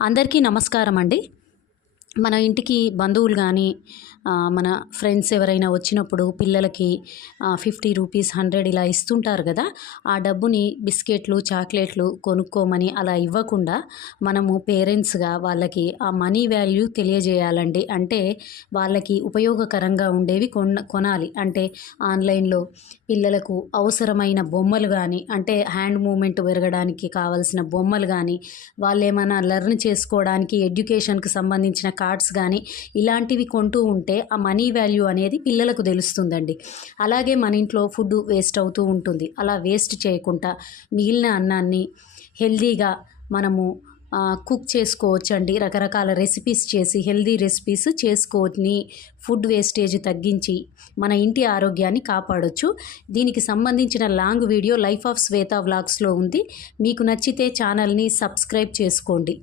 అందరికీ నమస్కారం అండి. మన ఇంటికి బంధువులు గానీ, మన ఫ్రెండ్స్ ఎవరైనా వచ్చినప్పుడు పిల్లలకి 50 రూపీస్, 100 ఇలా ఇస్తుంటారు గదా! ఆ డబ్బుని బిస్కెట్లు, చాక్లెట్లు కొనుక్కోమని అలా ఇవ్వకుండా మనము పేరెంట్స్‌గా వాళ్ళకి ఆ మనీ వాల్యూ తెలియజేయాలండి. అంటే వాళ్ళకి ఉపయోగకరంగా ఉండేవి కొనాలి. అంటే ఆన్‌లైన్‌లో పిల్లలకు అవసరమైన బొమ్మలు గానీ, అంటే హ్యాండ్ మూవ్‌మెంట్ పెరగడానికి కావాల్సిన బొమ్మలు గానీ, వాళ్ళేమన్నా లెర్న్ చేసుకోవడానికి ఎడ్యుకేషన్‌కి సంబంధించిన కార్డ్స్ గానీ, ఇలాంటివి కొంటూ ఉంటే ఆ మనీ వాల్యూ అనేది పిల్లలకు తెలుస్తుందండి. అలాగే మన ఇంట్లో ఫుడ్ వేస్ట్ అవుతూ ఉంటుంది. అలా వేస్ట్ చేయకుండా మిగిలిన అన్నాన్ని హెల్తీగా మనము కుక్ చేసుకోవచ్చండి. రకరకాల రెసిపీస్ చేసి హెల్తీ రెసిపీస్ చేసుకొని ఫుడ్ వేస్టేజ్ తగ్గించి మన ఇంటి ఆరోగ్యాన్ని కాపాడొచ్చు. దీనికి సంబంధించిన లాంగ్ వీడియో లైఫ్ ఆఫ్ శ్వేత వ్లాగ్స్‌లో ఉంది. మీకు నచ్చితే ఛానల్‌ని సబ్స్క్రైబ్ చేసుకోండి.